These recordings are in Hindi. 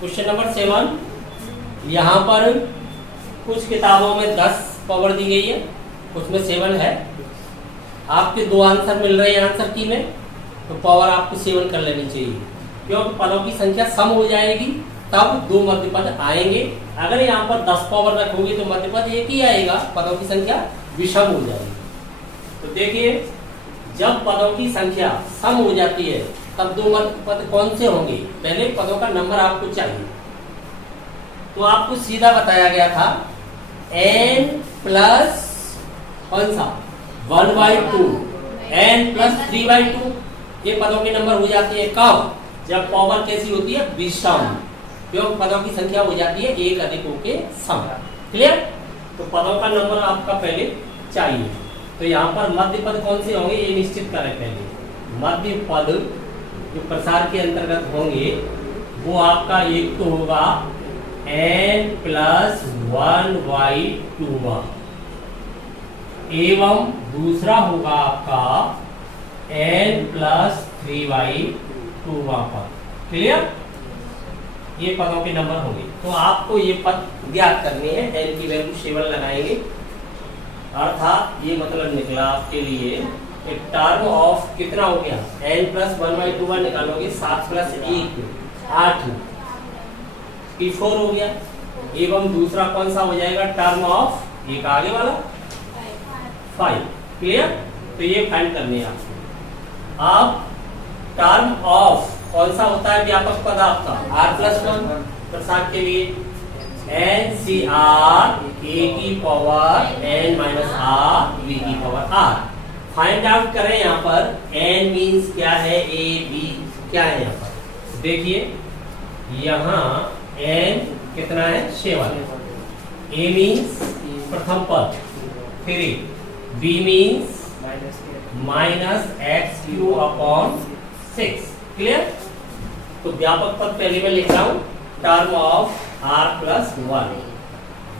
Question number 7। यहाँ पर कुछ किताबों में 10 पावर दी गई है, कुछ में 7 है। आपके 2 आंसर मिल रहे हैं आंसर की में, तो पावर आपको 7 कर लेनी चाहिए, क्योंकि पदों की संख्या सम हो जाएगी तब 2 मध्य पद आएंगे। अगर यहाँ पर 10 पावर रखोगे तो मध्य पद एक ही आएगा, पदों की संख्या विषम हो जाएगी। तो देखिए, जब पदों की संख्या सम हो जाती है तब 2 मध्य पद कौन से होंगे? पहले पदों का नंबर आपको चाहिए, तो आपको सीधा बताया गया था n प्लस कौन सा 1/2 n प्लस 3/2, ये पदों के नंबर हो जाती है कब? जब पावर कैसी होती है? विषम, क्योंकि पदों की संख्या हो जाती है एक अधिकों के सम। क्लियर? तो पदों का नंबर आपका पहले चाहिए। तो यहाँ पर मध्य पद कौन से होंगे ये निश्चित करें पहले। मध्य पद जो प्रसार के अंतर्गत होंगे वो आपका एक तो होगा n प्लस 1/2 एवं दूसरा होगा आपका n प्लस 3/2 पद। क्लियर? ये पदों के नंबर होंगे। तो आपको ये पद ज्ञात करने हैं, n की वैल्यू 7 लगाएंगे, अर्थात ये मतलब निकला आपके लिए एक टर्म ऑफ कितना हो गया? n प्लस 1/2 निकालोगे 7 प्लस 1 8 की 4 हो गया। एवं दूसरा कौन सा हो जाएगा? टर्म ऑफ एक आगे वाला 5। क्लियर? तो ये फाइंड करने हैं आपको। अब टर्म ऑफ कौन सा होता है व्यापक पद आपका? r प्लस 1 प्रसार के लिए NCR a की power n minus r v की पावर r। फाइंड आउट करें यहाँ पर n मीन्स क्या है, a b क्या है यहाँ पर? देखिए यहाँ n कितना है? 7। a मीन्स प्रथम पद 3, b means minus x³ upon 6। Clear? तो व्यापक पद पहले मैं लिख रहा हूँ term of r plus 1।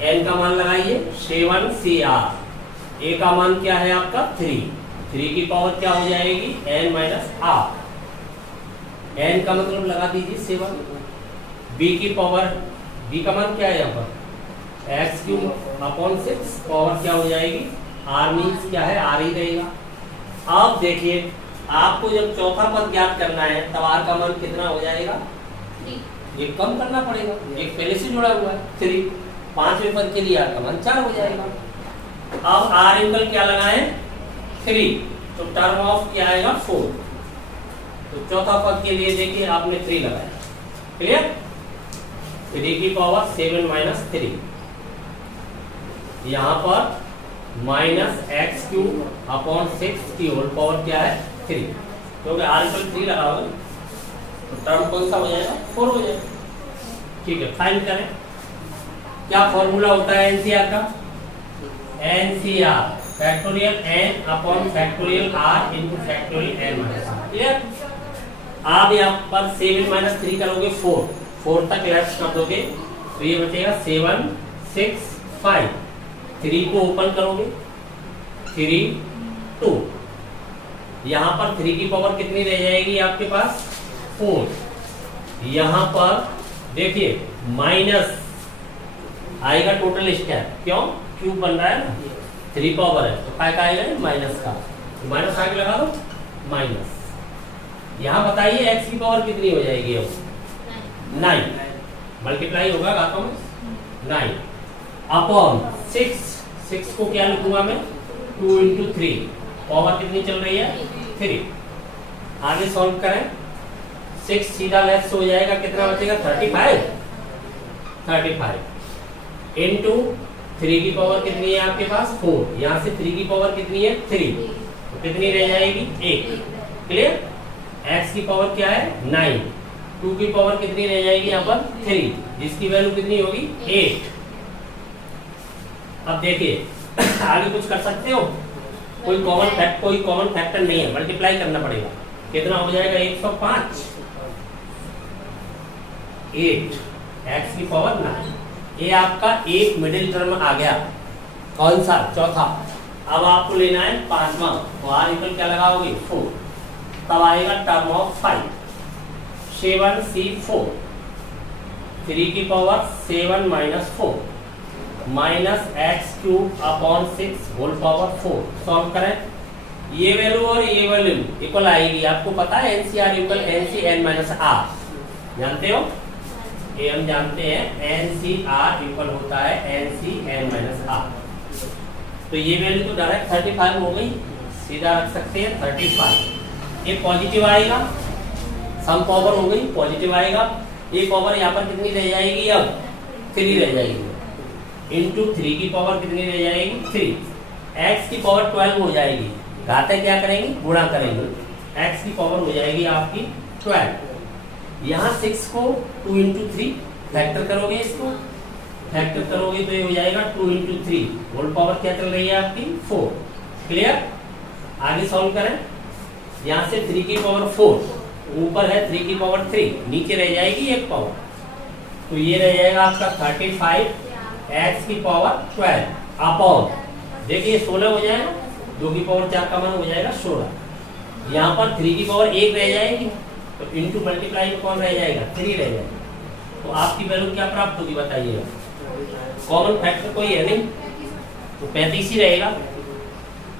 n का मान लगाइए 7cr, a का मान क्या है आपका 3 की पावर क्या हो जाएगी? n minus r। n का मतलब लगा दीजिए 7, b की पावर b का मान क्या है यहाँ पर? x³ अपॉन 6, पावर क्या हो जाएगी? r मीन्स क्या है? r ही रहेगा। अब देखिए, आपको जब चौथा पद ज्ञात करना है तब r का मान कितना हो जाएगा? ये कम करना पड़ेगा, एक पहले से जुड़ा हुआ है 3। 5वें पद के लिए r का मान 4 हो जाएगा। अब r इक्वल क्या लगाएं? 3, तो टर्म ऑफ क्या आएगा? 4। तो चौथा पद के लिए देखिए आपने 3 लगाया। क्लियर? 3 की पावर 7 माइनस 3, यहाँ पर माइनस x³ अपॉन 6 की होल पावर क्या है? 3, क्योंकि r इक्वल 3 लगाओगे तो टर्म कौन सा हो जाएगा? 4 हो जाएगा। ठीक है, फाइंड करें। क्या फॉर्मूला होता है NCR का? NCR factorial n upon factorial r into factorial n minus r। Clear? आप यहाँ पर 7 माइनस 3 करोगे 4 तक लेफ्ट कर दोगे तो ये बचेगा 7 6 5। 3 को ओपन करोगे 3 2, यहाँ पर 3 की पावर कितनी रह जाएगी आपके पास? 4। यहाँ पर देखिए माइनस आएगा टोटल स्क्वायर, क्यों? क्यूब बन रहा है ना, 3 पावर है तो क्या आएगा? माइनस का, तो माइनस आगे लगा दो माइनस। यहाँ बताइए x की पावर कितनी हो जाएगी? अब 9 मल्टीप्लाई होगा घातों में 9 अपॉन 6 को क्या लिखूंगा मैं? 2 इंटू 3, पावर कितनी चल रही है? 3। आगे सॉल्व करें, 6 सीधा लेफ्ट हो जाएगा, कितना बचेगा? 35 इंटू 3 की पावर कितनी है आपके पास? 4। यहाँ से 3 की पावर कितनी है? 3, तो कितनी रह जाएगी? 1। क्लियर? x की पावर क्या है? 9। 2 की पावर कितनी रह जाएगी यहाँ पर? 3, जिसकी वैल्यू कितनी होगी? 8। अब देखिए आगे कुछ कर सकते हो? कोई कॉमन फैक्टर नहीं है, मल्टीप्लाई करना पड़ेगा। कितना हो जाएगा? 105 8 x की पावर 9। ये आपका एक मिडिल टर्म आ गया। कौन सा? चौथा। अब आपको लेना है 5वां, तो r इक्वल क्या लगाओगे? 4। तब आएगा टर्म ऑफ 5 7c4 3 की power 7 minus 4 minus x cube upon 6 whole power 4। Solve करें, ये वैल्यू और ये वैल्यू इक्वल आएगी। आपको पता है n c r equal n c n minus r, जानते हो? ये हम जानते हैं एनसीआर इक्वल होता है एनसी एन माइनस आर। तो ये वैल्यू तो डायरेक्ट 35 हो गई, सीधा रख सकते हैं 35। ये पॉजिटिव आएगा, सम पावर हो गई, पॉजिटिव आएगा। ये पावर यहाँ पर कितनी रह जाएगी? अब 3 रह जाएगी, इंटू 3 की पावर कितनी रह जाएगी? 3। एक्स की पावर 12 हो जाएगी, घाते क्या करेंगे? गुणा करेंगे। x की पावर हो जाएगी आपकी 12। यहाँ 6 को 2 इंटू 3 फैक्टर करोगे, इसको फैक्टर करोगे तो ये हो जाएगा 2 इंटू 3 होल पावर क्या चल रही है आपकी? 4। क्लियर? आगे सॉल्व करें। यहाँ से 3 की पावर 4, ऊपर है 3 की पावर 3, नीचे रह जाएगी एक पावर, तो ये रह जाएगा आपका 35 x की पावर 12 अपॉन, देखिए 16 हो जाएगा, 2 की पावर 4 का मान हो जाएगा 16। यहाँ पर 3 की पावर 1 रह जाएगी, तो इंटू मल्टीप्लाई में कौन रह जाएगा? 3 रह जाएगा। तो आपकी वैल्यू क्या प्राप्त होगी बताइएगा? कॉमन फैक्टर कोई है नहीं, तो 35 ही रहेगा।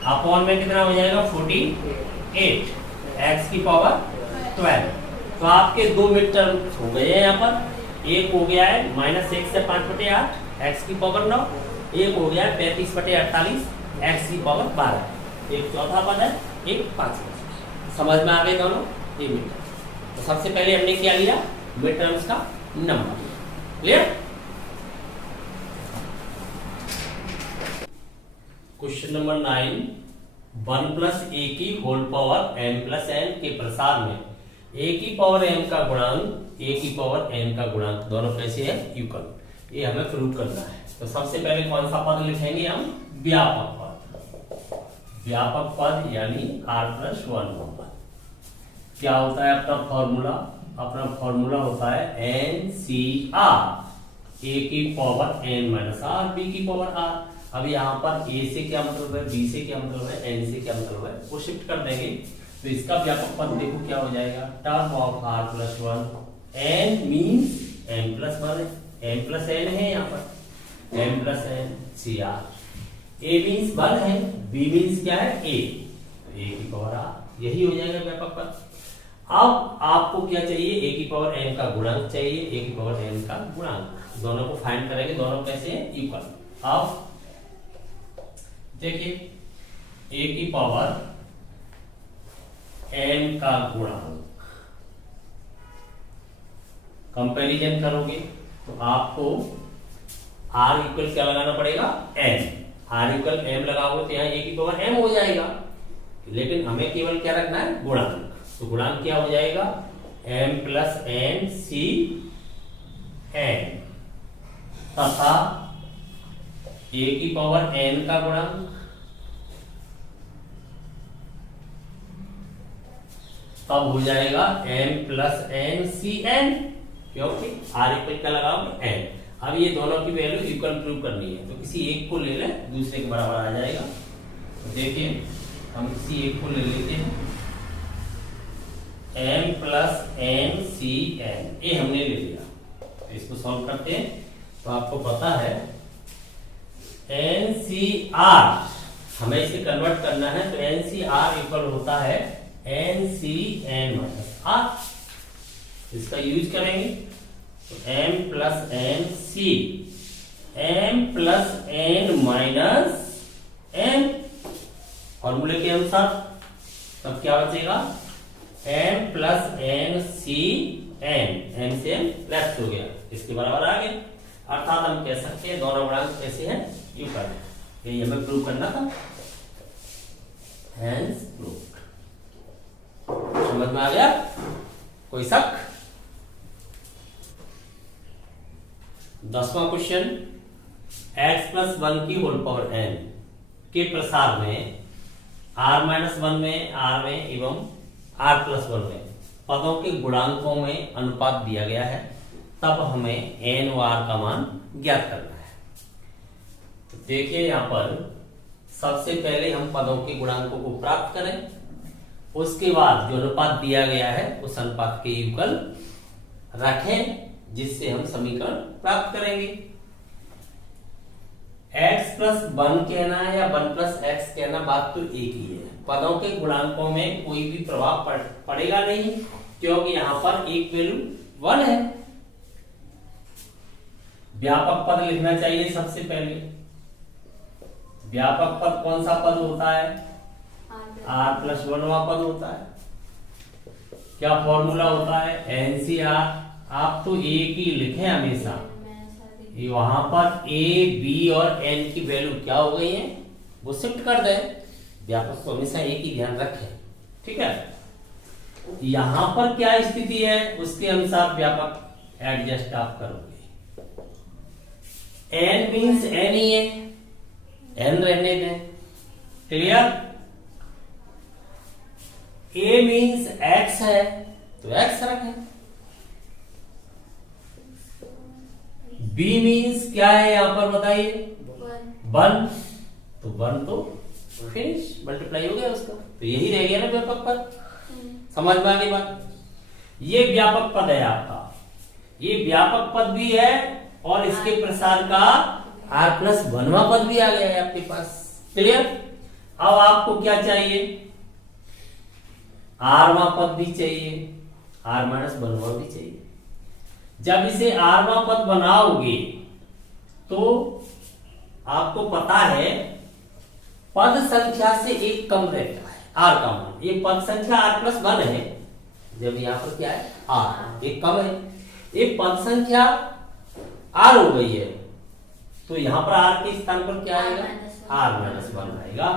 अपॉन में कितना हो जाएगा? 48 x की पावर 12। तो आपके 2 मिड टर्म हो गए हैं। यहाँ पर एक हो गया है -1 से 5/8 x की पावर 9, एक हो गया है 35/48 x की पावर 12। एक चौथा पद है, एक पांचवा। समझ में आ गए दोनों? ये मिड टर्म। तो सबसे पहले हमने क्या लिया? मिड टर्म्स का नंबर। Clear? Question number 9, 1 plus a की whole power m plus n के प्रसार में a की पावर m का गुणांक a की पावर n का गुणांक दोनों कैसे है? इक्वल। ये हमें प्रूव करना है। तो सबसे पहले कौन सा पद लिखेंगे हम? व्यापक पद। व्यापक पद यानी r+1 पद। क्या होता है अपना फॉर्मूला? अपना फॉर्मूला होता है NCR, a की power n minus r, b की पावर r। अब यहाँ पर a से क्या मतलब है, b से क्या मतलब है, n से क्या मतलब है, वो शिफ्ट कर देंगे। तो इसका व्यापक पद देखो क्या हो जाएगा? Term of r+1, n means m+1 है, m+n है यहाँ पर, m+n CR। a मीन्स 1 है, b मीन्स क्या है? a, तो a की पावर r, यही हो जाएगा व्यापक पद। अब आपको क्या चाहिए? a की पावर n का गुणांक चाहिए, a की पावर n का गुणांक, दोनों को फाइंड करेंगे, दोनों कैसे हैं? इक्वल। अब देखिए a की पावर n का गुणांक कंपैरिजन करोगे तो आपको r इक्वल क्या लगाना पड़ेगा? m। r इक्वल m लगाओगे तो यहाँ a की पावर m हो जाएगा, लेकिन हमें केवल क्या रखना है? गुणांक। तो गुणांक क्या हो जाएगा? m plus n c n तथा a की पावर n का गुणांक तब हो जाएगा m plus n c n, क्योंकि r इक्वल क्या लगाओगे? n। अब ये दोनों की वैल्यू इक्वल प्रूव करनी है, तो किसी एक को ले ले, दूसरे के बराबर आ जाएगा। तो देखिए हम किसी एक को ले लेते हैं, m plus n c n, ये हमने ले लिया। तो इसको सॉल्व करते हैं। तो आपको पता है NCR हमें इसे कन्वर्ट करना है, तो NCR इक्वल होता है NCN माइनस R। इसका यूज करेंगे तो m plus n c, m plus n minus n, फॉर्मूले के अनुसार। तब क्या बचेगा? m plus n c n, m से m लेफ्ट हो गया, इसके बराबर आ गए। अर्थात हम कह सकते हैं दोनों गुणांक कैसे हैं? इक्वल। यही हमें प्रूव करना था, हेंस प्रूव्ड। समझ में आ गया? कोई शक? 10वां क्वेश्चन, x प्लस 1 की होल पावर n के प्रसार में r-1 में, r में एवं r+1 में पदों के गुणांकों में अनुपात दिया गया है। तब हमें n और r का मान ज्ञात करना है। तो देखिए यहाँ पर सबसे पहले हम पदों के गुणांकों को प्राप्त करें, उसके बाद जो अनुपात दिया गया है उस अनुपात के इक्वल रखें, जिससे हम समीकरण प्राप्त करेंगे। x प्लस 1 कहना है या 1 प्लस एक्स कहना, बात तो एक ही है। पदों के गुणांकों में कोई भी प्रभाव पड़ेगा नहीं, क्योंकि यहां पर एक वैल्यू 1 है। व्यापक पद लिखना चाहिए सबसे पहले। व्यापक पद कौन सा पद होता है? r प्लस 1वां पद होता है। क्या फॉर्मूला होता है? NCR। आप तो एक ही लिखें हमेशा, वहां पर a, b और n की वैल्यू क्या हो गई है वो शिफ्ट कर दें। व्यापक को हमेशा एक ही ध्यान रखें, ठीक है। यहां पर क्या स्थिति है उसके अनुसार व्यापक एडजस्ट आप करोगे। n मीन्स n ही है, n रहने दें, क्लियर। a मीन्स x है तो x रखें। b मीन्स क्या है यहां पर बताइए? 1, तो 1 तो फिनिश, मल्टीप्लाई हो गया उसका, तो यही रह गया ना व्यापक पद। समझ में आ गई बात? ये व्यापक पद है आपका, ये व्यापक पद भी है और इसके प्रसार का r प्लस 1वां पद भी आ गया है आपके पास, क्लियर। अब आपको क्या चाहिए? rवां पद भी चाहिए, r माइनस 1वां भी चाहिए। जब इसे rवां पद बनाओगे तो आपको पता है पद संख्या से एक कम रहता है r का मान। ये पद संख्या r प्लस 1 है, जब यहाँ पर क्या है r एक कम है। ये पद संख्या r हो गई है तो यहाँ पर r के स्थान पर क्या आएगा? r माइनस 1 आएगा,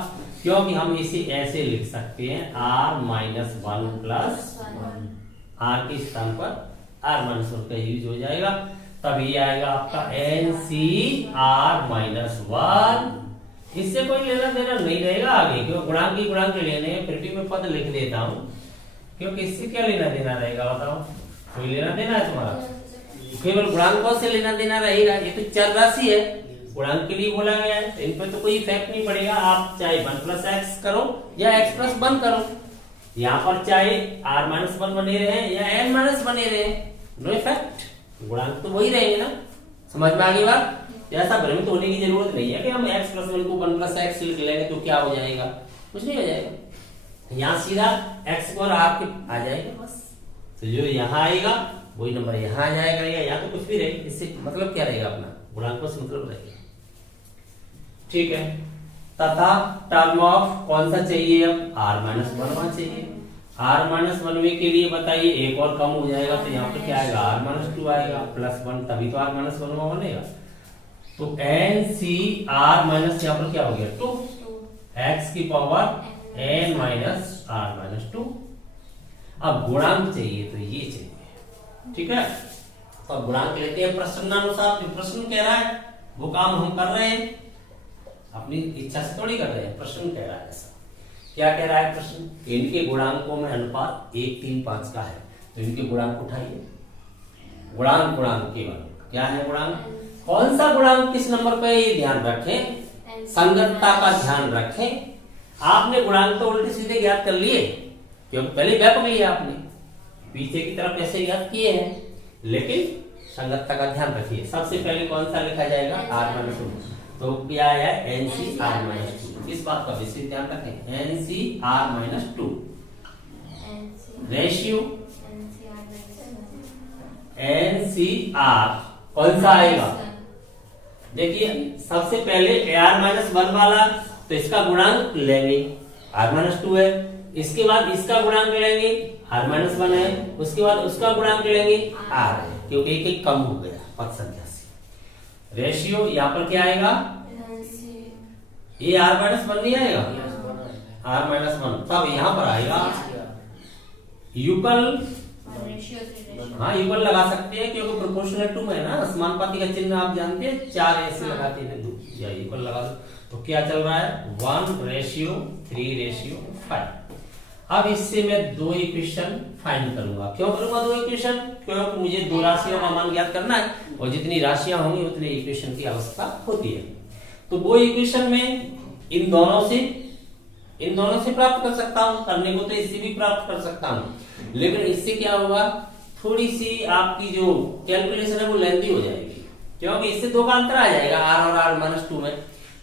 क्योंकि हम इसे ऐसे लिख सकते हैं r माइनस 1 प्लस r के स्थान पर r माइनस 1 का यूज हो जाएगा। तब ये आएगा आपका NCR माइनस 1। इससे कोई लेना देना नहीं रहेगा आगे, क्योंकि गुणांक ही गुणांक लेने हैं, फिर भी मैं पद लिख देता हूं, क्योंकि इससे क्या लेना देना रहेगा बताओ? कोई लेना देना है तुम्हारा? केवल गुणांकों से लेना देना रहेगा। ये तो चर राशि है, गुणांक के लिए बोला गया है, इन पर तो कोई इफेक्ट नहीं पड़ेगा। आप चाहे 1 प्लस एक्स करो या x प्लस 1 करो, यहाँ पर चाहे r माइनस 1 बने रहे या n माइनस बने रहे, नो इफेक्ट, गुणांक तो वही रहेंगे ना। समझ में आ गई बात? ऐसा भ्रमित होने की जरूरत नहीं है कि हम x प्लस 1 को 1 प्लस एक्स लिख लेंगे तो क्या हो जाएगा, कुछ नहीं हो जाएगा। यहाँ सीधा x और r के आ जाएगा बस, तो जो यहाँ आएगा वही नंबर यहाँ आ जाएगा, या तो कुछ भी रहे, इससे मतलब क्या रहेगा? अपना गुणांकों से मतलब रहेगा, ठीक है। तथा टर्म ऑफ कौन सा चाहिए? अब r माइनस 1 चाहिए। r माइनस 1 के लिए बताइए एक और कम हो जाएगा तो यहाँ पर क्या आएगा? r माइनस 2 आएगा प्लस 1, तभी तो r माइनस 1 बनेगा। तो NCR माइनस यहाँ पर क्या हो गया? 2, x की power n minus r minus 2। अब गुणांक चाहिए तो ये चाहिए, ठीक है। तो अब गुणांक लेते हैं प्रश्नानुसार। जो प्रश्न कह रहा है वो काम हम कर रहे हैं, अपनी इच्छा से थोड़ी कर रहे हैं, प्रश्न कह रहा है ऐसा। क्या कह रहा है प्रश्न? इनके गुणांकों में अनुपात 1, 3, 5 का है, तो इनके गुणांक उठाइए। गुणांक केवल क्या है? गुणांक कौन सा गुणांक किस नंबर पे, ये ध्यान रखें, संगतता का ध्यान रखें। आपने गुणांक तो उल्टे सीधे ज्ञात कर लिए, क्योंकि पहले व्यापक लिया आपने, पीछे की तरफ ऐसे ज्ञात किए हैं, लेकिन संगतता का ध्यान रखिए। सबसे पहले कौन सा लिखा जाएगा? r माइनस 2, तो क्या आया? NCR minus 2। इस बात का विशेष ध्यान रखें, NCR माइनस 2 रेशियो NCR कौन सा आएगा? देखिए सबसे पहले r माइनस 1 वाला, तो इसका गुणांक लेंगे, r माइनस 2 है। इसके बाद इसका गुणांक लेंगे, r माइनस 1 है। उसके बाद उसका गुणांक लेंगे, r है, क्योंकि एक एक कम हो गया पद संख्या से। रेशियो यहाँ पर क्या आएगा? ये r माइनस 1 नहीं आएगा, r माइनस 1, तब यहाँ पर आएगा युगल। हाँ युगल लगा सकते हैं, क्योंकि प्रोपोर्शनल टू है ना, समानुपाती का चिन्ह आप जानते हैं, 4 ऐसे लगाते हैं, 2 या युगल लगा दो। तो क्या चल रहा है? 1:3:5। अब इससे मैं 2 इक्वेशन फाइंड करूंगा। क्यों करूंगा 2 इक्वेशन? क्योंकि मुझे 2 राशियों का मान ज्ञात करना है, और जितनी राशियां होंगी उतनी इक्वेशन की आवश्यकता होती है। तो वो इक्वेशन में इन दोनों से प्राप्त कर सकता हूं, करने को तो इससे भी प्राप्त कर सकता हूं, लेकिन इससे क्या होगा? थोड़ी सी आपकी जो कैलकुलेशन है वो लेंथी हो जाएगी, क्योंकि इससे 2 का अंतर आ जाएगा r और r -2 में।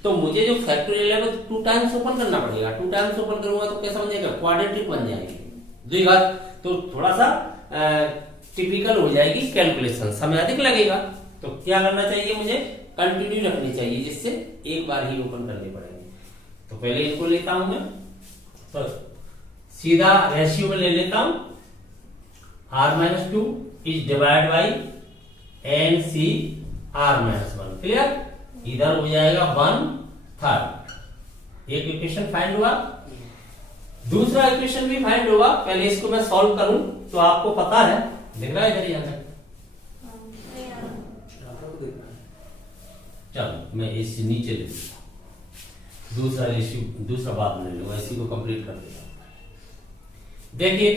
तो मुझे जो फैक्टोरियल है वो 2 टाइम्स ओपन करना पड़ेगा। 2 टाइम्स ओपन करूंगा तो कैसा बन जाएगा, क्वाड्रेटिक बन जाएगी द्विघात। तो थोड़ा सा टिपिकल हो जाएगी कैलकुलेशन, समय अधिक लगेगा। तो क्या करना चाहिए, मुझे कंटिन्यू रखनी चाहिए, जिससे एक बार ही ओपन करनी पड़ेगी। तो पहले इनको लेता हूं मैं, तो सीधा रेशियो में ले लेता हूं, r-2 is divide by NC(r-1). Clear, इधर हो जाएगा 1/3। एक इक्वेशन फाइंड हुआ, दूसरा इक्वेशन भी फाइंड होगा। पहले इसको मैं सॉल्व करूं तो आपको पता है, दिख रहा है इधर यहाँ पे। चलो मैं इस नीचे ले लूँ, दूसरा रेशियो दूसरा बात ले लूंगा, इसी को कंप्लीट कर देता हूं। देखिए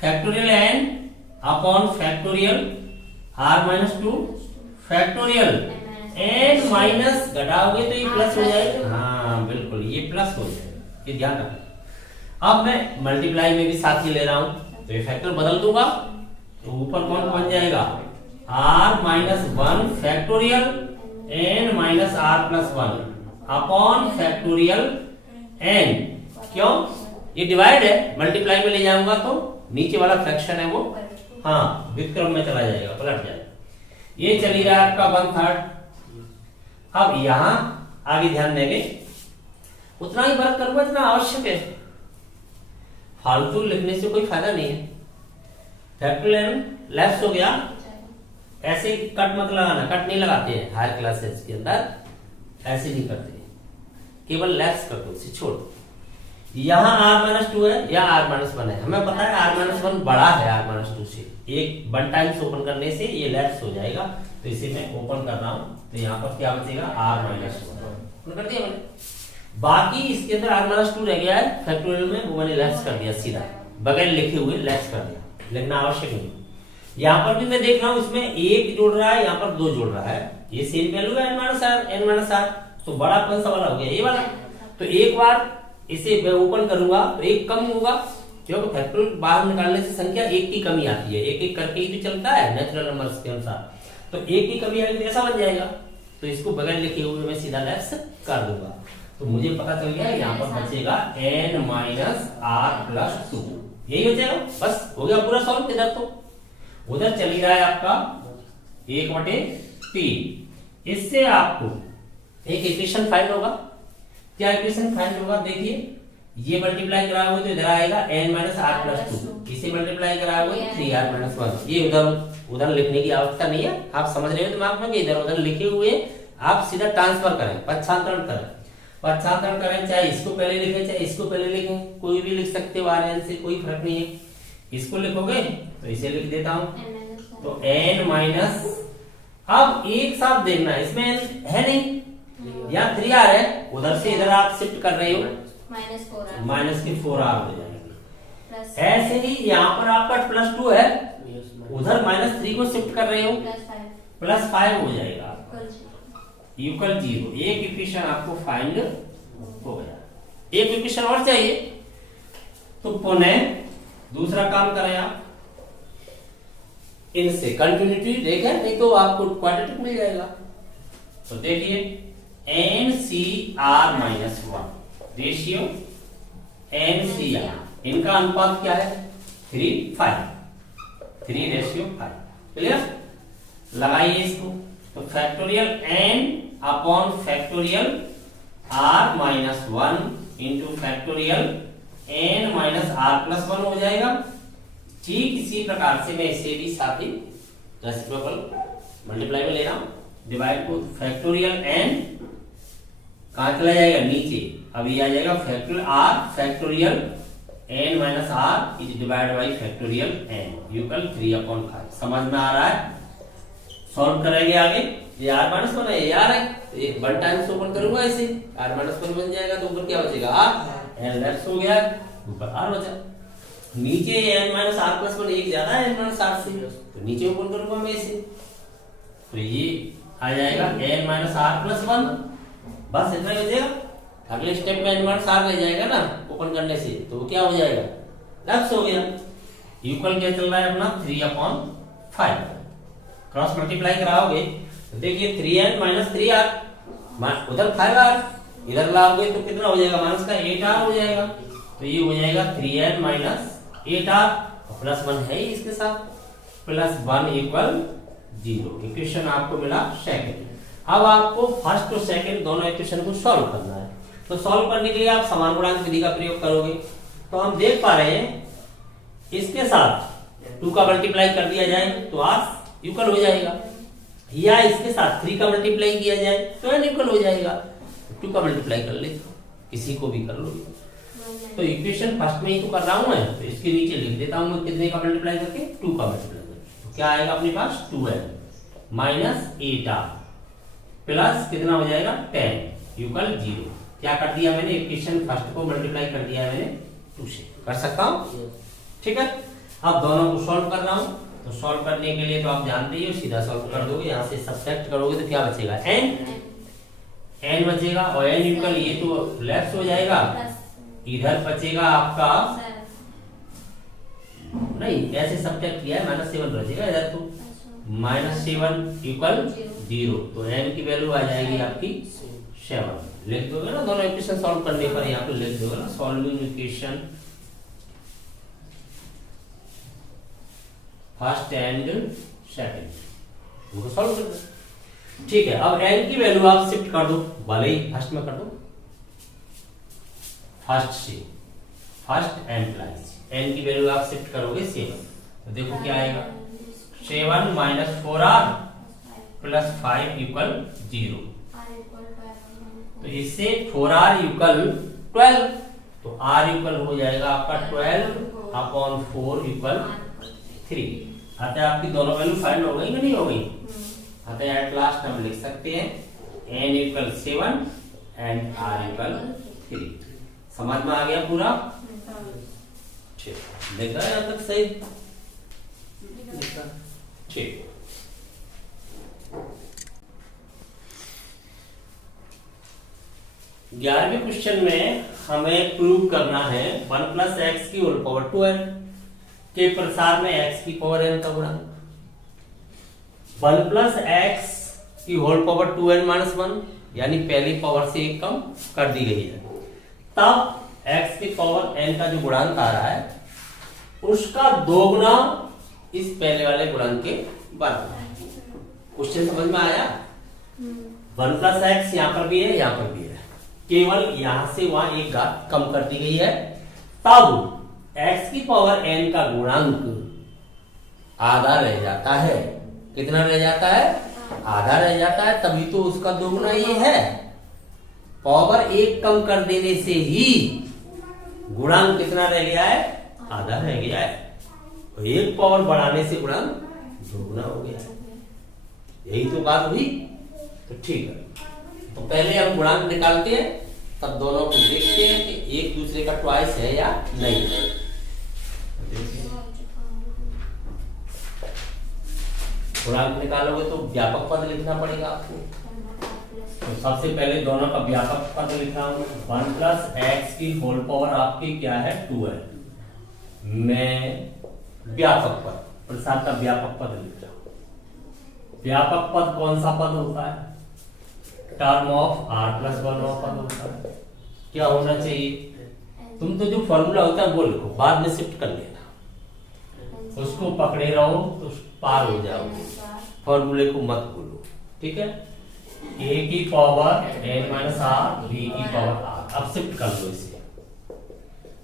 factorial n upon factorial r-2 factorial n minus घटाओगे तो ये प्लस हो जाएगा। हाँ बिल्कुल, ये प्लस हो जाएगा, ये ध्यान रखना। अब मैं मल्टीप्लाई में भी साथ ही ले रहा हूं, तो ये फैक्टर बदल दूंगा, तो ऊपर कौन बन जाएगा, r-1 factorial n minus r+1 upon factorial n। क्यों, ये डिवाइड है, मल्टीप्लाई में ले जाऊंगा तो नीचे वाला फ्रैक्शन है वो हाँ व्युत्क्रम में चला जाएगा, पलट जाएगा। ये चली रहा है आपका 1/3। अब यहां आगे ध्यान देंगे, उतना ही वर्क करूंगा जितना आवश्यक है, फालतू लिखने से कोई फायदा नहीं है। फैक्टोरियल लेफ्ट हो गया, ऐसे कट मत लगाना, कट नहीं लगाते हैं हायर क्लासेस के अंदर, ऐसे नहीं करते, केवल लेफ्ट कर दो, इसे छोड़। यहाँ r-2 है या r-1 है, हमें पता है r-1 बड़ा है r-2 से, एक 1 टाइम्स ओपन करने से ये लेफ्ट हो जाएगा। तो इसे मैं ओपन कर रहा हूं, तो यहाँ पर क्या बचेगा, r-1 कर दिया मैंने। बाकी इसके अंदर r-2 रह गया है फैक्टोरियल में, वो मैंने लेफ्ट कर दिया, सीधा बगैर लिखे हुए लेफ्ट कर दिया, लिखना आवश्यक नहीं। यहाँ पर भी मैं देख रहा हूँ, इसमें 1 जोड़ रहा है, यहाँ पर 2 जोड़ रहा है, ये सेम वैल्यू है n-r, तो बड़ा कौन सा वाला हो गया, ये वाला। तो एक बार इसे मैं ओपन करूंगा तो 1 कम होगा, क्योंकि फैक्टोरियल बाहर निकालने से संख्या 1 की कमी आती है, एक एक करके ही तो चलता है नेचुरल नंबर्स के अनुसार। तो 1 की कमी आएगी तो ऐसा बन जाएगा, तो इसको बगैर लिखे हुए मैं सीधा लेफ्ट कर दूंगा। तो मुझे पता चल गया यहाँ पर बचेगा n माइनस r+2, यही हो जाएगा, बस हो गया पूरा सॉल्व। इधर तो उधर चल रहा है आपका 1/3, इससे आपको एक इक्वेशन फाइंड होगा। क्या इक्वेशन फाइंड होगा, देखिए ये मल्टीप्लाई कराया हुआ तो इधर आएगा n माइनस r+2, इसे मल्टीप्लाई कराया हुआ 3r-1। ये उधर लिखने की आवश्यकता नहीं है, आप समझ रहे हो दिमाग में, इधर उधर लिखे हुए आप सीधा ट्रांसफर करें, पक्षांतरण करें, चाहे इसको पहले लिखें चाहे इसको पहले लिखें, कोई भी लिख सकते हो, rn से कोई फर्क नहीं है। इसको लिखोगे तो इसे लिख देता हूं, तो n माइनस, अब एक साथ देखना, इसमें है नहीं, यहाँ 3r है, उधर से इधर आप शिफ्ट कर रहे हो, माइनस के 4r हो जाएंगे। ऐसे ही यहाँ पर आपका +2 है, उधर -3 को शिफ्ट कर रहे हो, +5 हो जाएगा, इक्वल 0। एक इक्वेशन आपको फाइंड हो गया। एक इक्वेशन और चाहिए, तो पुनः दूसरा काम करें आप, इनसे कंटिन्यूटी देखें, नहीं तो आपको क्वाड्रेटिक मिल जाएगा। तो देखिए NCr-1 रेशियो NCr, इनका अनुपात क्या है, 3:5। क्लियर, लगाइए इसको, तो factorial n upon factorial r-1 into factorial n minus r+1 हो जाएगा। ठीक इसी प्रकार से मैं इसे भी साथ ही रेसिप्रोकल मल्टीप्लाई में ले रहा हूं, डिवाइड को फैक्टोरियल n कहां चला जाएगा, नीचे, अभी आ जाएगा factorial r factorial n minus r is divide by factorial n equal 3/5। समझ में आ रहा है, सॉल्व करेंगे आगे। ये r-1 है, ये r है, तो एक 1 टाइम्स ओपन करूंगा, इसे r-1 बन जाएगा, तो ऊपर क्या बचेगा, r, n लेफ्ट हो गया, ऊपर r बचा, नीचे n माइनस r+1 एक ज्यादा है n माइनस r से, तो नीचे ओपन करूंगा मैं इसे, तो ये आ जाएगा n माइनस r+1, बस इतना ही हो जाएगा। अगले स्टेप में n माइनस r ले जाएगा ना ओपन करने से, तो क्या हो जाएगा, लेफ्ट हो गया। इक्वल क्या चल रहा है अपना 3/5। क्रॉस मल्टीप्लाई कराओगे तो देखिए 3n माइनस 3r, उधर 5r इधर लाओगे तो कितना हो जाएगा, माइनस का 8r हो जाएगा। तो ये हो जाएगा 3n माइनस 8r प्लस 1 है ही इसके साथ, प्लस 1 इक्वल 0। इक्वेशन आपको मिला सेकंड। अब आपको फर्स्ट और सेकंड दोनों इक्वेशन को सॉल्व करना है। तो सॉल्व करने के लिए आप समान गुणांक विधि का प्रयोग करोगे। तो हम देख पा रहे हैं इसके साथ 2 का मल्टीप्लाई कर दिया जाए तो r इक्वल हो जाएगा, या इसके साथ 3 का मल्टीप्लाई किया जाए तो n इक्वल हो जाएगा। 2 का मल्टीप्लाई कर ले, किसी को भी कर लो। तो इक्वेशन फर्स्ट में ही तो कर रहा हूं मैं, तो इसके नीचे लिख देता हूं मैं कितने का मल्टीप्लाई करके, 2 का मल्टीप्लाई करके। तो क्या आएगा अपने पास 2n माइनस 8r प्लस कितना हो जाएगा 10 इक्वल 0। क्या कर दिया मैंने, इक्वेशन फर्स्ट को मल्टीप्लाई कर दिया है मैंने 2 से। कर सकता हूं, ठीक है। अब दोनों को सॉल्व कर रहा हूं। तो सॉल्व करने के लिए तो आप जानते ही हो, सीधा सॉल्व कर दोगे। यहां से सब्ट्रैक्ट करोगे तो क्या बचेगा, n बचेगा, और n इक्वल ये तो लेफ्ट हो जाएगा, इधर बचेगा आपका नहीं, ऐसे सब्ट्रैक्ट किया है, -7 बचेगा इधर, तो -7 इक्वल 0। तो n की वैल्यू आ जाएगी आपकी 7। लिख दोगे ना दोनों इक्वेशन सॉल्व करने पर, यहाँ पे लिख दोगे ना solving equation first and second, उनको सॉल्व कर दो। ठीक है, अब n की वैल्यू आप शिफ्ट कर दो, भले ही फर्स्ट में कर दो, फर्स्ट से फर्स्ट एम्प्लाइज n की वैल्यू आप शिफ्ट करोगे 7। तो देखो क्या आएगा, 7 माइनस 4r प्लस 5 इक्वल 0। तो इससे 4r इक्वल 12, तो r इक्वल हो जाएगा आपका 12/4 इक्वल 3। अतः आपकी दोनों वैल्यू फाइंड हो गई कि नहीं हो गई। अतः एट लास्ट हम लिख सकते हैं n equal 7 and r equal 3। समझ में आ गया पूरा, ठीक, लिख रहा है यहाँ तक सही, ठीक। ग्यारहवें क्वेश्चन में हमें प्रूव करना है 1 प्लस एक्स की होल पावर 2n के प्रसार में x की पावर n का गुणांक। 1 प्लस एक्स की होल पावर 2n माइनस 1, यानी पहली पावर से एक कम कर दी गई है, तब x की पावर n का जो गुणांक आ रहा है उसका 2 गुना इस पहले वाले गुणांक के बराबर। क्वेश्चन समझ में आया। 1 प्लस एक्स यहाँ पर भी है, यहाँ पर भी है, केवल यहां से वहां एक घात कम कर दी गई है, तब x की पावर n का गुणांक आधा रह जाता है। कितना रह जाता है, आधा रह जाता है, तभी तो उसका 2 गुना ये है। पावर 1 कम कर देने से ही गुणांक कितना रह गया है, आधा रह गया है। तो 1 पावर बढ़ाने से गुणांक 2 गुना हो गया है। यही तो बात हुई। तो ठीक है, तो पहले हम गुणांक निकालते हैं, तब दोनों को देखते हैं कि एक दूसरे का ट्वाइस है या नहीं है। गुणांक निकालोगे तो व्यापक पद लिखना पड़ेगा आपको। तो सबसे पहले दोनों का व्यापक पद लिख रहा हूं। 1 प्लस एक्स की होल पावर आपकी क्या है, 2 है। मैं व्यापक पद, प्रसार का व्यापक पद लिख रहा हूं। व्यापक पद कौन सा पद होता है, टर्म ऑफ r प्लस 1 पद होता है। क्या होना चाहिए, तुम तो जो फॉर्मूला होता है वो लिखो, बाद में शिफ्ट कर लेना, उसको पकड़े रहो तो पार हो जाओगे, फॉर्मूले को मत भूलो, ठीक है। a की power n minus r, b की पावर r। अब शिफ्ट कर लो इसे,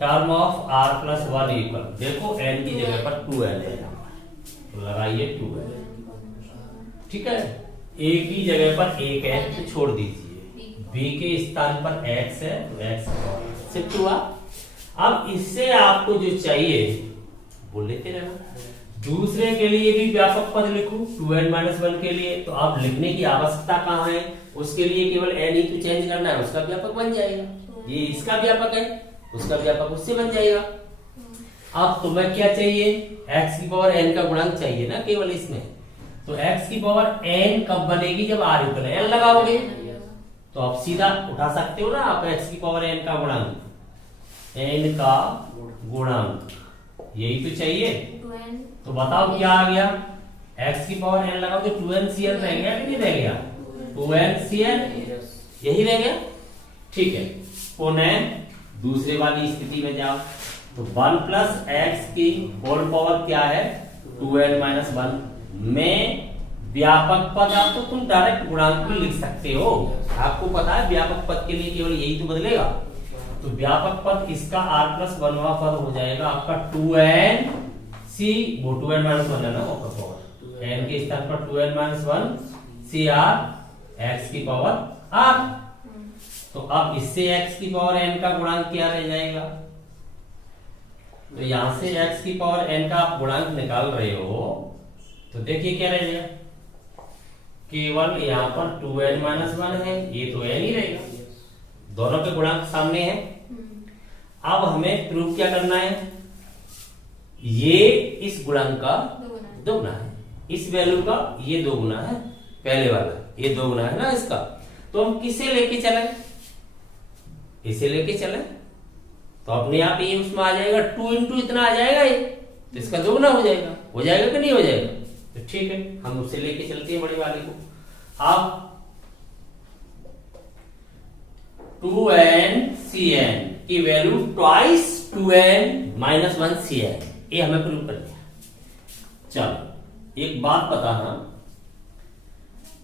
term of r plus 1 equal, देखो n की जगह पर 2n है, तो लगाइए 2n, ठीक है। a की जगह पर 1 है तो छोड़ दीजिए, b के स्थान पर x है तो x शिफ्ट हुआ। अब इससे आपको जो चाहिए वो लेते रहना। दूसरे के लिए भी व्यापक पद लिखो, 2n माइनस 1 के लिए, तो आप लिखने की आवश्यकता कहाँ है, उसके लिए केवल n ही तो चेंज करना है, उसका व्यापक बन जाएगा। ये इसका व्यापक है, उसका व्यापक उससे बन जाएगा। अब तुम्हें क्या चाहिए, x की पावर n का गुणांक चाहिए ना केवल इसमें। तो x की पावर n कब बनेगी, जब r इक्वल n लगाओगे, तो आप सीधा उठा सकते हो ना आप x की पावर n का गुणांक, n का गुणांक यही तो चाहिए। तो बताओ क्या आ गया, x की पावर n लगाओ तो 2ncn रह गया कि नहीं रह गया, 2ncn यही रह गया। ठीक है, पुनः दूसरे वाली स्थिति में जाओ तो 1 प्लस एक्स की होल पावर क्या है 2n माइनस 1 में व्यापक पद आप तो तुम डायरेक्ट गुणांक भी लिख सकते हो, आपको पता है व्यापक पद के लिए केवल यही तो बदलेगा। तो व्यापक पद इसका r प्लस 1वां पद हो जाएगा आपका 2n c, वो 2n माइनस 1 है ना वो पावर n के स्थान पर 2n minus 1 c r x की पावर r। तो अब इससे x की पावर n का गुणांक क्या रह जाएगा, तो यहां से x की पावर n का आप गुणांक निकाल रहे हो तो देखिए क्या रह जाएगा, केवल यहाँ पर 2n माइनस 1 है, ये तो n ही रहेगा, दोनों के गुणांक सामने हैं। अब हमें प्रूव क्या करना है, ये इस गुणांक का दोगुना है, इस वैल्यू का ये दोगुना है, पहले वाला ये दोगुना है ना इसका, तो हम किसे लेके चलें, इसे लेके चलें तो अपने आप ये उसमें आ जाएगा 2 इंटू इतना आ जाएगा, ये तो इसका दोगुना हो जाएगा कि नहीं हो जाएगा। तो ठीक है, हम उसे लेके चलते हैं बड़ी वाले को। अब 2n की value twice 2n minus 1 cn, ये हमें प्रूव कर दिया। चलो एक बात बताना,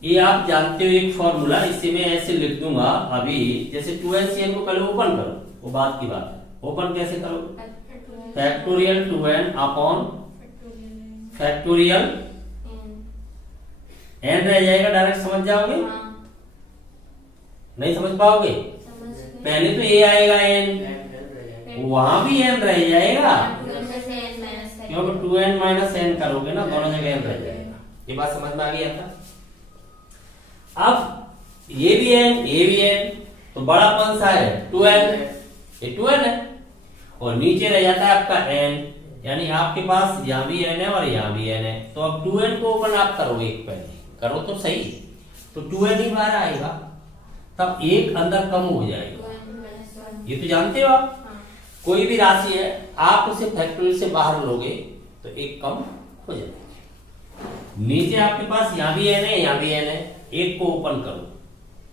ये आप जानते हो एक फॉर्मूला, इसे मैं ऐसे लिख दूंगा अभी, जैसे 2n cn को पहले ओपन करो, वो बात की बात है, ओपन कैसे करोगे, factorial 2n upon factorial n रह जाएगा, डायरेक्ट समझ जाओगे, नहीं समझ पाओगे, पहले तो ये आएगा n, वहां भी n रह जाएगा, क्योंकि 2n माइनस n करोगे ना दोनों जगह n रह जाएगा। ये बात समझ में आ गया था। अब ये भी n ये भी n, तो बड़ा कौन सा है 2n, ये 2n है, और नीचे रह जाता है आपका n, यानी आपके पास यहाँ भी n है और यहाँ भी n है। तो अब 2n को ओपन आप करोगे, एक पहले करो तो सही, तो 2n ही बाहर आएगा, तब एक अंदर कम हो जाएगा, ये तो जानते हो आप। कोई भी राशि है आप उसे फैक्टोरियल से बाहर लोगे तो एक कम हो जाएगा। नीचे आपके पास यहाँ भी n है यहाँ भी n है, एक को ओपन करो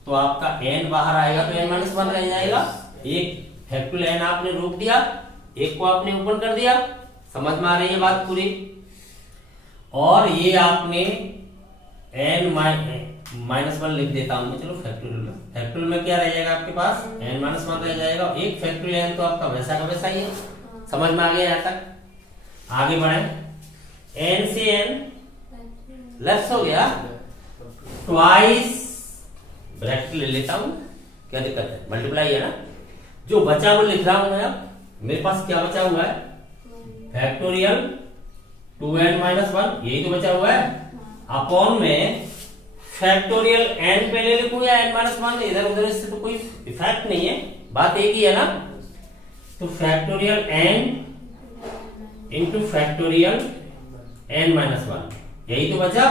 तो आपका n बाहर आएगा, तो n माइनस 1 रह जाएगा, एक फैक्टोरियल n आपने रोक दिया, एक को आपने ओपन कर दिया, समझ में आ रही है बात पूरी। और ये आपने n माइनस 1 लिख देता हूं मैं, चलो फैक्टोरियल में क्या रह जाएगा आपके पास n माइनस 1 रह जाएगा, एक फैक्टोरियल n तो आपका वैसा का वैसा ही है, समझ में आ गया यहाँ तक। आगे बढ़े, n से n लेफ्ट हो गया, ट्वाइस ब्रैकेट ले लेता हूं, क्या दिक्कत है, मल्टीप्लाई है ना, जो बचा वो लिख रहा हूं मैं। अब मेरे पास क्या बचा हुआ है, फैक्टोरियल 2n माइनस 1 यही तो बचा हुआ है, अपॉन में फैक्टोरियल n पहले लिखूं या n माइनस 1, इधर उधर इससे तो कोई इफेक्ट नहीं है, बात एक ही है ना। तो factorial n into factorial n minus 1 यही तो बचा।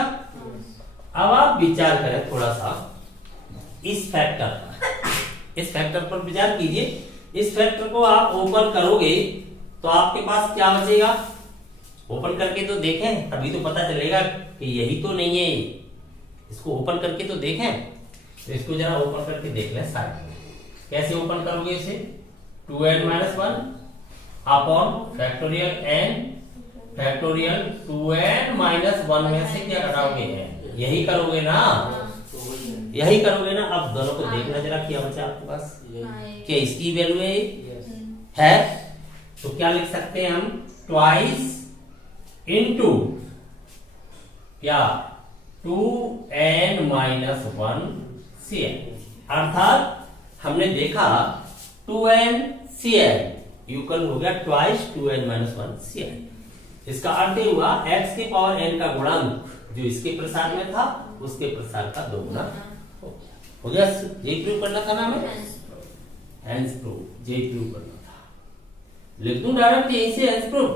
अब आप विचार करें थोड़ा सा इस फैक्टर पर विचार कीजिए, इस फैक्टर को आप ओपन करोगे तो आपके पास क्या बचेगा, ओपन करके तो देखें तभी तो पता चलेगा कि यही तो नहीं है, इसको ओपन करके तो देखें। तो इसको जरा ओपन करके देख लें साइड में, कैसे ओपन करोगे इसे, 2n minus 1 upon factorial n factorial 2n minus 1 में से क्या घटाओगे, यही करोगे ना, यही करोगे ना। अब दोनों को देखना जरा क्या बचा आपके पास, क्या इसकी वैल्यू है, तो क्या लिख सकते हैं हम, ट्वाइस इनटू क्या 2n माइनस 1 cn, अर्थात हमने देखा 2n cn इक्वल हो गया ट्वाइस 2n माइनस 1 cn। इसका अर्थ ये हुआ x की पावर n का गुणांक जो इसके प्रसार में था उसके प्रसार का दोगुना हो गया। यही प्रूव करना था ना हमें, हेंस प्रूव, यही प्रूव करना था, लिख दूं डायरेक्ट यही से हेंस प्रूव।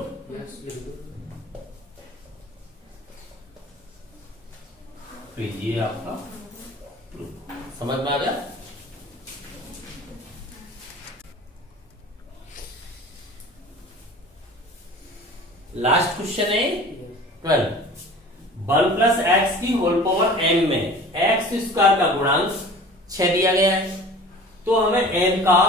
तो ये आपका प्रूफ समझ में आ गया। लास्ट क्वेश्चन है 12। 1 प्लस एक्स की होल पावर m में एक्स स्क्वायर का गुणांक 6 दिया गया है, तो हमें n का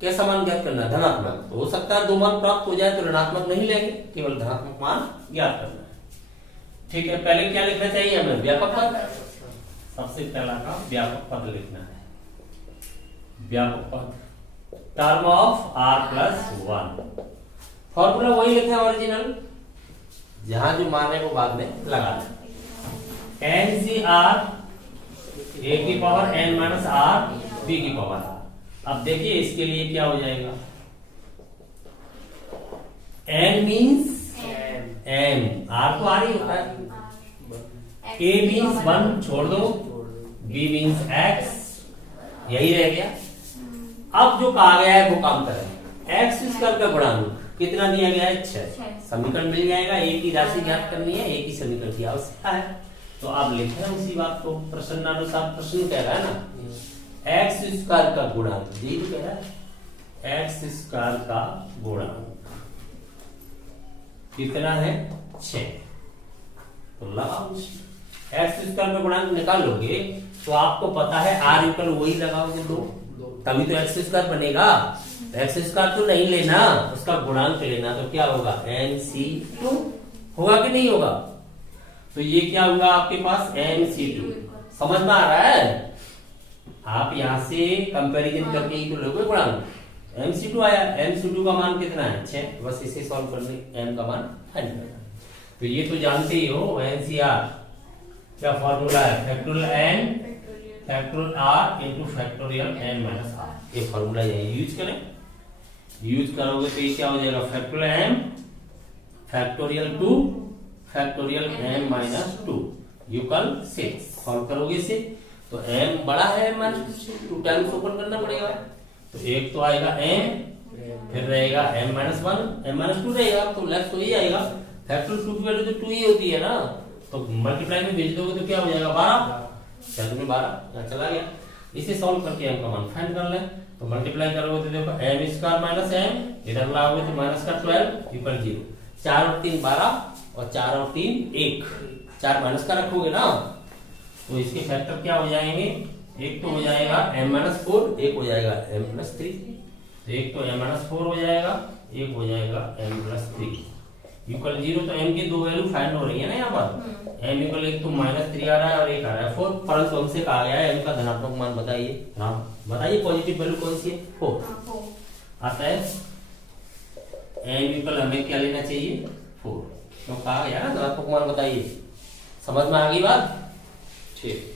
कैसा मान ज्ञात करना है? धनात्मक। तो हो सकता है 2 मान प्राप्त हो जाए तो ऋणात्मक नहीं लेंगे, केवल धनात्मक मान ज्ञात करना है। ठीक है, पहले क्या लिखना चाहिए हमें? व्यापक पद। सबसे पहला काम व्यापक पद लिखना है। व्यापक पद term of r plus 1। Formula वही लिखा है ओरिजिनल, जहां जो मान है वो बाद में लगा दें। n सी r a की power n minus r b की पावर। अब देखिए इसके लिए क्या हो जाएगा? n मीन्स m, r तो r ही होता है, a मीन्स 1 छोड़ दो, b मीन्स x, यही रह गया। अब जो कहा गया है वो काम करें। एक्स स्क्वायर का गुणांक कितना दिया गया है? 6। समीकरण मिल जाएगा, एक ही राशि ज्ञात करनी है, एक ही समीकरण की आवश्यकता है। तो आप लिख रहे हैं उसी बात को, प्रश्नानुसार प्रश्न कह रहा है ना, एक्स स्क्वायर का गुणांक, जी कह रहा है एक्स स्क्वायर का गुणांक कितना है? 6। तो लगाओ, एक्स स्क्वायर का गुणांक निकाल लोगे तो आपको पता है आर इक्वल वही लगाओगे 2, तभी तो एक्स स्क्वायर बनेगा। एक्स स्क्वायर तो नहीं लेना, उसका गुणांक लेना। तो क्या होगा? MC2 होगा कि नहीं होगा? तो ये क्या होगा आपके पास? MC2। समझ में आ रहा है? आप यहां से कंपैरिजन करके ही तो लोगे गुणांक। MC2 आया, MC2 का मान कितना है? 6। बस इसे सॉल्व करने m का मान फाइंड करना। तो ये तो जानते ही हो, NCR क्या फॉर्मूला है? Factorial n factorial r into factorial n minus r। ये फॉर्मूला यही यूज करें। यूज करोगे तो ये क्या हो जाएगा? Factorial m factorial 2 factorial m minus 2 equal 6। Solve करोगे इसे तो m बड़ा है माइनस 2 टाइम्स ओपन करना पड़ेगा। तो एक तो आएगा m, फिर रहेगा m माइनस 1, m माइनस 2 रहेगा, तो लेफ्ट तो ही आएगा। फैक्टोरियल 2 की वैल्यू तो 2 ही होती है ना, तो मल्टीप्लाई में भेज दोगे तो क्या हो जाएगा? 12। क्या तुम्हें 12 चला गया। इसे सॉल्व करके m का मान फाइंड कर लें। तो मल्टीप्लाई करोगे तो देखो m स्क्वायर माइनस m, इधर लाओगे तो माइनस का 12 इक्वल 0। 4 और 3 12 और 4 और 3 1, 4 माइनस का रखोगे ना, तो इसके फैक्टर क्या हो जाएंगे? एक तो हो जाएगा m माइनस 4, एक हो जाएगा m प्लस 3। एक तो m माइनस 4 हो जाएगा, एक हो जाएगा m प्लस 3 इक्वल 0। तो m की दो वैल्यू फाइंड हो रही है ना यहाँ पर। m इक्वल एक तो माइनस 3 आ रहा है और एक आ रहा है 4, परंतु हमसे कहा गया है m का धनात्मक मान बताइए। हाँ बताइए, पॉजिटिव वैल्यू कौन सी है? 4 आता है। m इक्वल हमें क्या लेना चाहिए? 4। तो कहा गया ना धनात्मक मान बताइए। समझ में आ गई बात? ठीक।